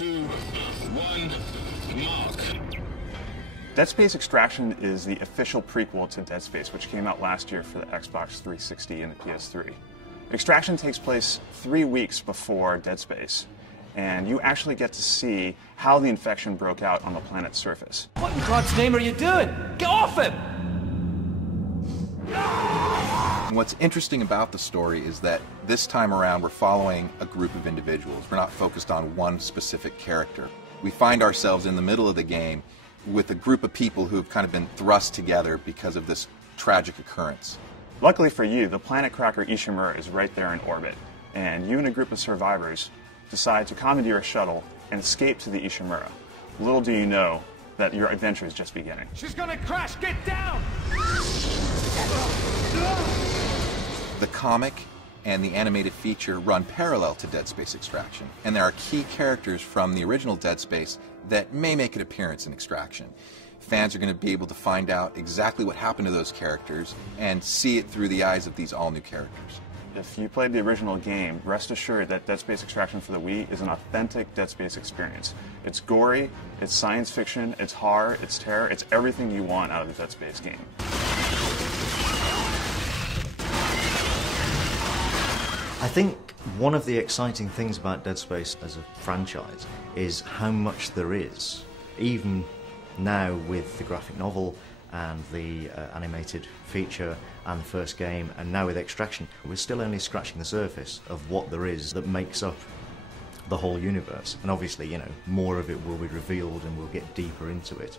2, 1, mark. Dead Space Extraction is the official prequel to Dead Space, which came out last year for the Xbox 360 and the PS3. Extraction takes place 3 weeks before Dead Space, and you actually get to see how the infection broke out on the planet's surface. What in God's name are you doing? Get off him! And what's interesting about the story is that this time around we're following a group of individuals. We're not focused on one specific character. We find ourselves in the middle of the game with a group of people who have kind of been thrust together because of this tragic occurrence. Luckily for you, the planet cracker Ishimura is right there in orbit, and you and a group of survivors decide to commandeer a shuttle and escape to the Ishimura. Little do you know that your adventure is just beginning. She's gonna crash! Get down! The comic and the animated feature run parallel to Dead Space Extraction, and there are key characters from the original Dead Space that may make an appearance in Extraction. Fans are going to be able to find out exactly what happened to those characters and see it through the eyes of these all-new characters. If you played the original game, rest assured that Dead Space Extraction for the Wii is an authentic Dead Space experience. It's gory, it's science fiction, it's horror, it's terror, it's everything you want out of the Dead Space game. I think one of the exciting things about Dead Space as a franchise is how much there is. Even now with the graphic novel and the animated feature and the first game, and now with Extraction, we're still only scratching the surface of what there is that makes up the whole universe. And obviously, you know, more of it will be revealed and we'll get deeper into it.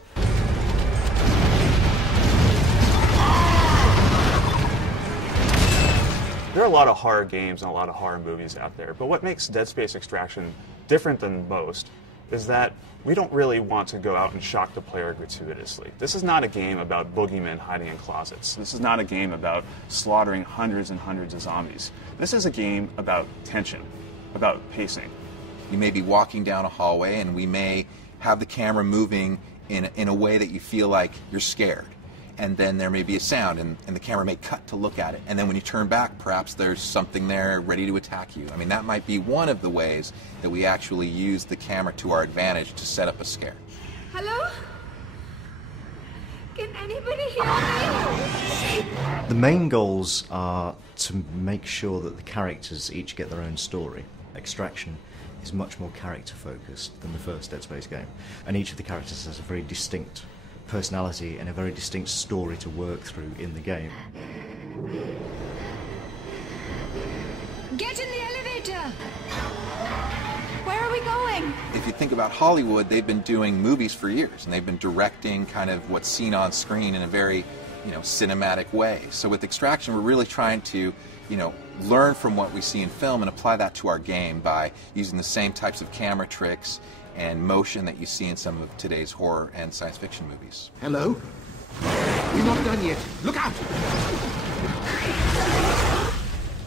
There are a lot of horror games and a lot of horror movies out there, but what makes Dead Space Extraction different than most is that we don't really want to go out and shock the player gratuitously. This is not a game about boogeymen hiding in closets. This is not a game about slaughtering hundreds and hundreds of zombies. This is a game about tension, about pacing. You may be walking down a hallway and we may have the camera moving in a way that you feel like you're scared. And then there may be a sound, and the camera may cut to look at it. And then when you turn back, perhaps there's something there ready to attack you. I mean, that might be one of the ways that we actually use the camera to our advantage to set up a scare. Hello? Can anybody hear me? The main goals are to make sure that the characters each get their own story. Extraction is much more character focused than the first Dead Space game, and each of the characters has a very distinct personality and a very distinct story to work through in the game. Get in the elevator! Where are we going? If you think about Hollywood, they've been doing movies for years, and they've been directing kind of what's seen on screen in a very, cinematic way. So with Extraction, we're really trying to, learn from what we see in film and apply that to our game by using the same types of camera tricks and motion that you see in some of today's horror and science fiction movies. Hello? We're not done yet. Look out!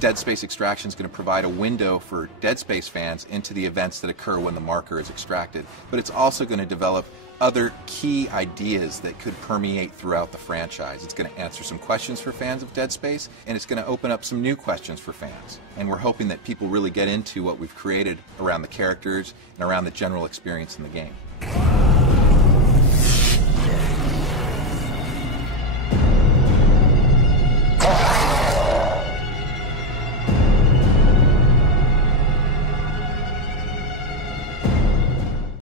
Dead Space Extraction is going to provide a window for Dead Space fans into the events that occur when the marker is extracted, but it's also going to develop other key ideas that could permeate throughout the franchise. It's going to answer some questions for fans of Dead Space, and it's going to open up some new questions for fans. And we're hoping that people really get into what we've created around the characters and around the general experience in the game.